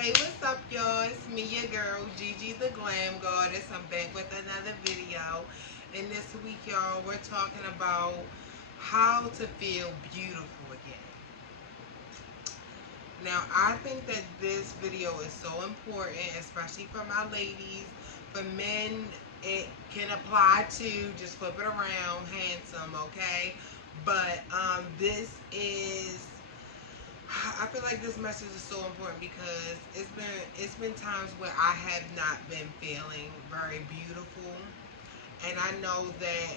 Hey, what's up, y'all? It's me, your girl, Gigi the Glam Goddess. I'm back with another video. And this week, y'all, we're talking about how to feel beautiful again. Now, I think that this video is so important, especially for my ladies. For men, it can apply to, just flip it around, handsome, okay? But this is, I feel like this message is so important because it's been times where I have not been feeling very beautiful, and I know that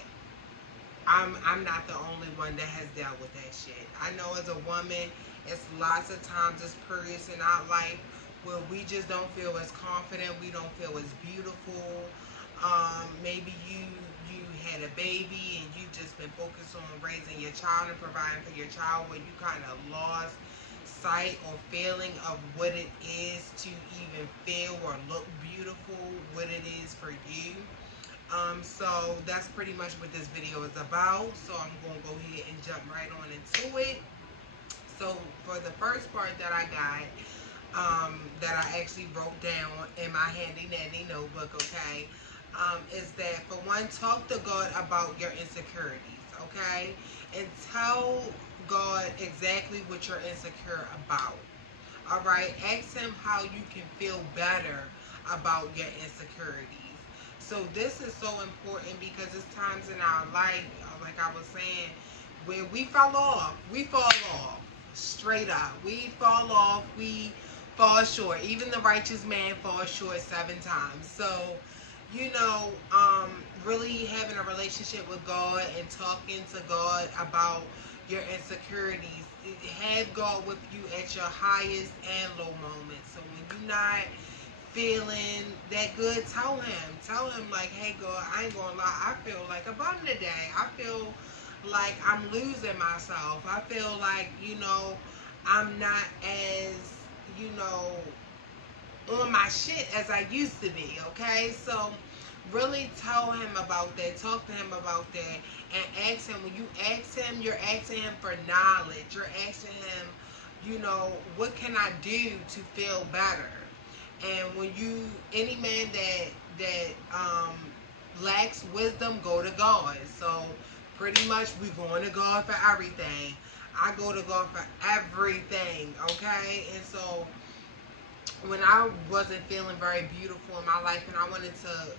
I'm not the only one that has dealt with that shit. I know as a woman, it's lots of times, it's periods in our life where we just don't feel as confident, we don't feel as beautiful. Maybe you had a baby and you just been focused on raising your child and providing for your child, where you kind of lost sight or feeling of what it is to even feel or look beautiful, what it is for you. So that's pretty much what this video is about. So I'm going to go ahead and jump right on into it. So for the first part that I got, that I actually wrote down in my handy dandy notebook, okay, is that, for one, talk to God about your insecurities, okay, and tell God exactly what you're insecure about. All right, ask Him how you can feel better about your insecurities. So this is so important because it's times in our life, like I was saying, where we fall off. We fall off straight up. We fall off. We fall short. Even the righteous man falls short 7 times. So, you know, really having a relationship with God and talking to God about your insecurities. Have God with you at your highest and low moments. So when you're not feeling that good, tell Him. Tell Him, like, hey, God, I ain't gonna lie. I feel like a bum today. I feel like I'm losing myself. I feel like, I'm not as, you know, on my shit as I used to be, okay? So really tell Him about that. Talk to Him about that. And ask Him. When you ask Him, you're asking Him for knowledge. You're asking Him, what can I do to feel better? And when any man that lacks wisdom, go to God. So pretty much we going to God for everything. I go to God for everything, okay? And so when I wasn't feeling very beautiful in my life, and I wanted to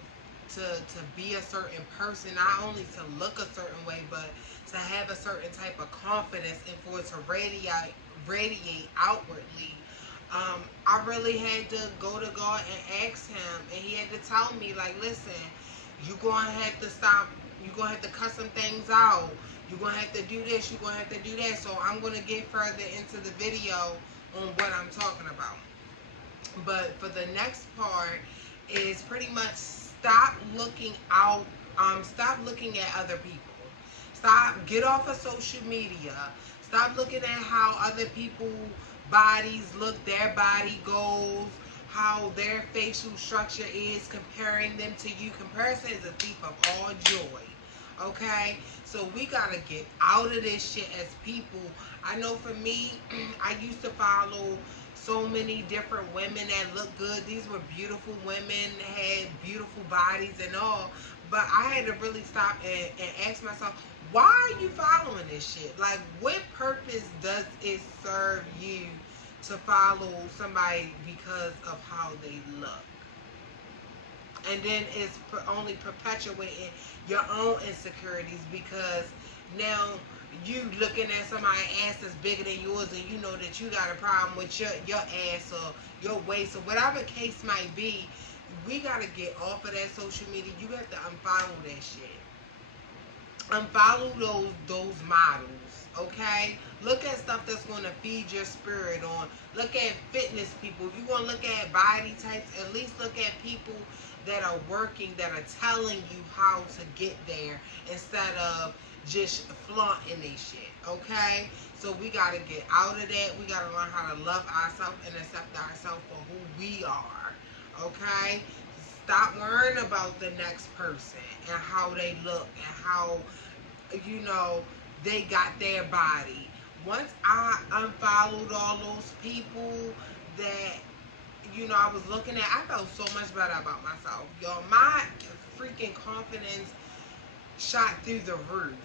be a certain person, not only to look a certain way, but to have a certain type of confidence and for it to radiate outwardly, I really had to go to God and ask Him, and He had to tell me, like, listen, you're gonna have to stop. You're gonna have to cut some things out. You're gonna have to do this. You're gonna have to do that. So I'm gonna get further into the video on what I'm talking about. But for the next part is pretty much stop looking out. Stop looking at other people. Get off of social media. Stop looking at how other people bodies look, their body goals, how their facial structure is, comparing them to you. Comparison is a thief of all joy. Okay? So we gotta get out of this shit as people. I know for me, I used to follow so many different women that looked good. These were beautiful women, had beautiful bodies and all. But I had to really stop and ask myself, why are you following this shit? Like, what purpose does it serve you to follow somebody because of how they look? And then it's only perpetuating your own insecurities, because now you looking at somebody's ass that's bigger than yours, and you know that you got a problem with your ass or your waist or whatever case might be. We gotta get off of that social media. You have to unfollow that shit. Unfollow those models, okay? Look at stuff that's gonna feed your spirit. On look at fitness people. If you want to look at body types, at least look at people that are working, that are telling you how to get there, instead of just flaunting their shit, okay? So we gotta get out of that. We gotta learn how to love ourselves and accept ourselves for who we are, okay? Stop worrying about the next person and how they look and how, they got their body. Once I unfollowed all those people that you know, I was looking at, I felt so much better about myself. Y'all, my freaking confidence shot through the roof.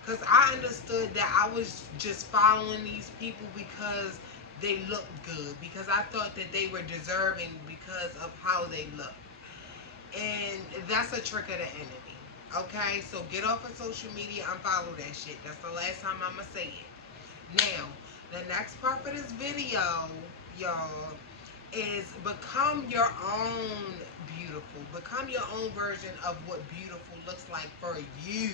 Because I understood that I was just following these people because they looked good. Because I thought that they were deserving because of how they looked. And that's a trick of the enemy. Okay? So get off of social media, unfollow that shit. That's the last time I'm going to say it. Now, the next part for this video, y'all, is become your own beautiful. Become your own version of what beautiful looks like for you.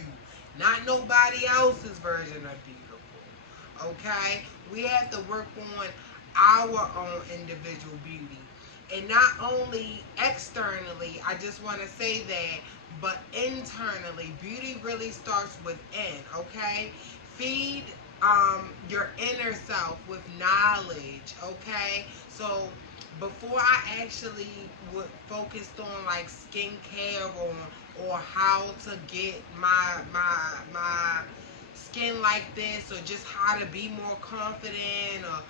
Not nobody else's version of beautiful. Okay? We have to work on our own individual beauty. And not only externally, I just want to say that, but internally. Beauty really starts within, okay? Feed your inner self with knowledge, okay? So before I actually would focused on like skincare or how to get my skin like this, or just how to be more confident, or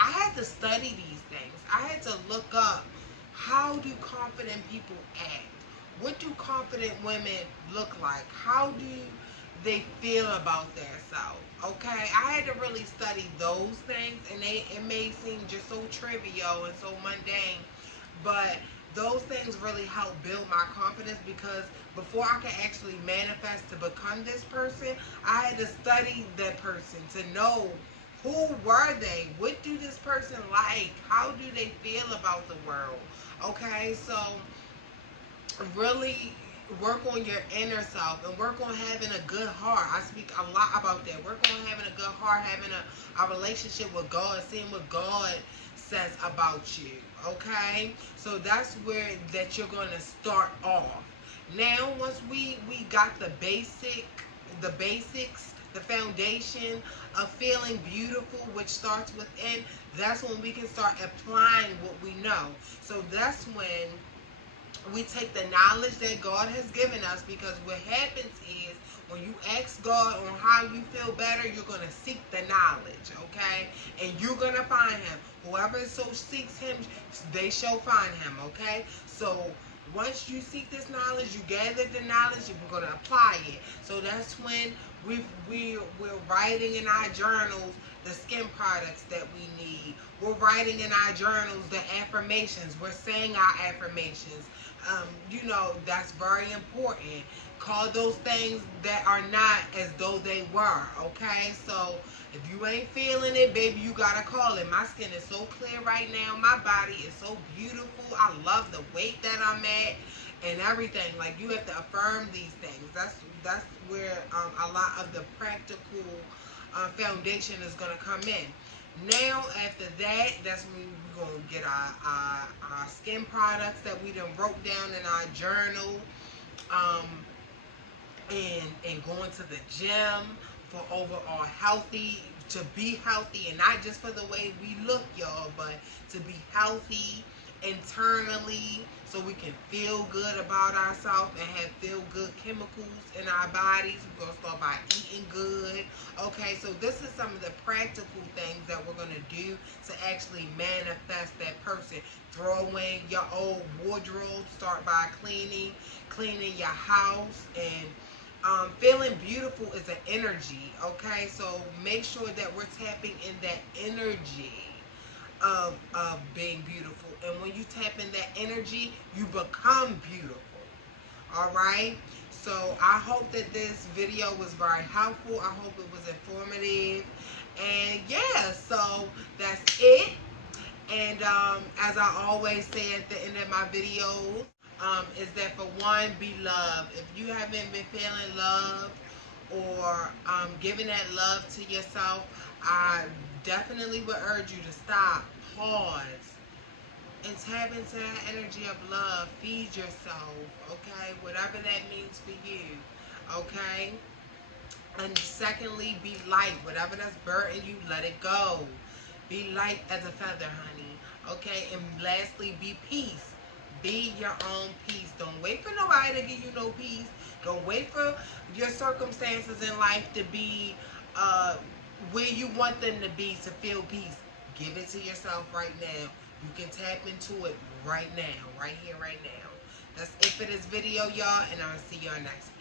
I had to study these things. I had to look up, how do confident people act? What do confident women look like? How do they feel about themselves? Okay, I had to really study those things, and it may seem just so trivial and so mundane, but those things really help build my confidence, because before I could actually manifest to become this person, I had to study that person to know, who were they? What do this person like? How do they feel about the world? Okay, so really work on your inner self and work on having a good heart. I speak a lot about that. Work on having a good heart, having a relationship with God, seeing what God says about you. Okay? So that's where that you're going to start off. Now, once we got the basics, the foundation of feeling beautiful, which starts within, that's when we can start applying what we know. So that's when we take the knowledge that God has given us, because what happens is, when you ask God on how you feel better, you're going to seek the knowledge, okay? And you're going to find him. Whoever so seeks him, they shall find him, okay? So once you seek this knowledge, you gather the knowledge, and we're going to apply it. So that's when we're writing in our journals the skin products that we need. We're writing in our journals the affirmations. We're saying our affirmations. You know, that's very important. Call those things that are not as though they were, okay? So if you ain't feeling it, baby, you gotta call it. My skin is so clear right now. My body is so beautiful. I love the weight that I'm at and everything. Like, you have to affirm these things. That's where a lot of the practical foundation is gonna come in. Now, after that, that's when we're going to get our skin products that we done wrote down in our journal, and going to the gym for overall healthy, to be healthy, and not just for the way we look, y'all, but to be healthy internally, so we can feel good about ourselves and have feel good chemicals in our bodies. We're going to start by eating good. Okay, so this is some of the practical things that we're going to do to actually manifest that person. Throw away your old wardrobe. Start by cleaning your house. And feeling beautiful is an energy. Okay, so make sure that we're tapping in that energy of being beautiful. And when you tap in that energy, you become beautiful. Alright? So I hope that this video was very helpful. I hope it was informative. And yeah, so that's it. And as I always say at the end of my videos, is that for one, be loved. If you haven't been feeling loved or giving that love to yourself, I definitely would urge you to stop, pause, and tap into that energy of love. Feed yourself, okay? Whatever that means for you, okay? And secondly, be light. Whatever that's burdening you, let it go. Be light as a feather, honey, okay? And lastly, be peace. Be your own peace. Don't wait for nobody to give you no peace. Don't wait for your circumstances in life to be where you want them to be to feel peace. Give it to yourself right now. You can tap into it right now, right here, right now. That's it for this video, y'all, and I'm going to see y'all next.